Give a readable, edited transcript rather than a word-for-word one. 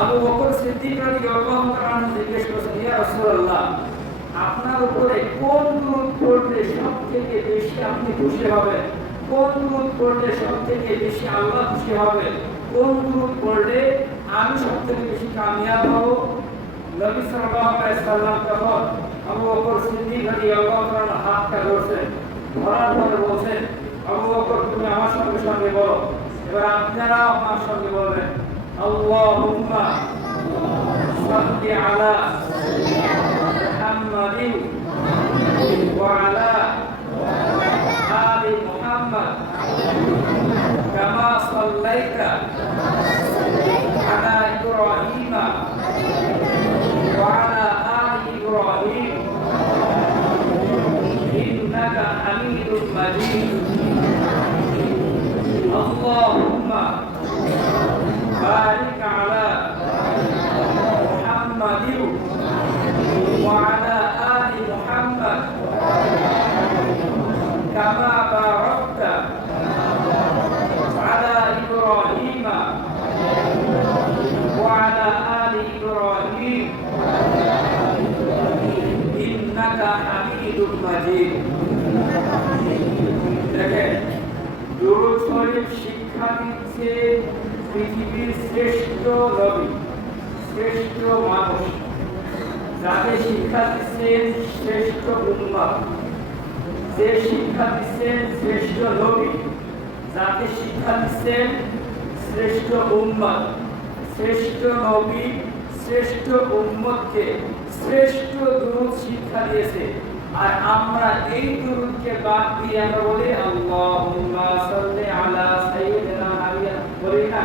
আবু বকর সিদ্দিক রাদিয়াল্লাহু তাআলা জিজ্ঞেস করেছেন, ইয়া রাসূলুল্লাহ, আপনার উপরে কোন দুরূদ পড়লে সবথেকে বেশি আপনি খুশি হবেন? কোন দুরূদ পড়লে সবথেকে বেশি আল্লাহ খুশি হবে? কোন দুরূদ পড়লে আমি সবথেকে বেশি কামিয়াব হব? নবী সাল্লাল্লাহু আলাইহি সাল্লাম তখন আবু বকর সিদ্দিক রাদিয়াল্লাহু তাআলা হাতটা ধরছেন, ধরার পরে বলছেন, আবু বকর তুমি আমার সঙ্গে সঙ্গে বলো। এবার আপনারা আমার সঙ্গে বলবেন, আল্লাহুম্মা সাল্লি আলা মুহাম্মাদিন ওয়া আলা আলি মুহাম্মাদ কামা সাল্লাইতা আলা ইব্রাহিম ওয়া আলা আলি ইব্রাহিম ইন্নাকা হামিদুম মাজিদ। আল্লাহুম্মা বারিক আলা মুহাম্মাদিন ওয়া আলা আলি মুহাম্মাদ কামা বারাকতা আলা ইব্রাহিম ওয়া আলা আলি ইব্রাহিম ইন্নাকা হামিদুম মাজিদ। দেখেন, দুরূদ শরীফ শিক্ষা দিচ্ছে পৃথিবীর শ্রেষ্ঠ নবী, শ্রেষ্ঠ মানুষ, যাকে শিক্ষা দিচ্ছেন শ্রেষ্ঠ উম্মত, যে শিক্ষা দিচ্ছেন শ্রেষ্ঠ নবী, যাকে শিক্ষা দিচ্ছেন শ্রেষ্ঠ উম্মত। শ্রেষ্ঠ নবী শ্রেষ্ঠ উম্মতকে শ্রেষ্ঠ দুরূদ শিক্ষা দিয়েছে, আর আমরা এই দুরূদকে বাদ দিয়ে আমরা বলি আল্লাহুম্মা সাল্লি আলা সাইয়্যিদিনা, বলি না?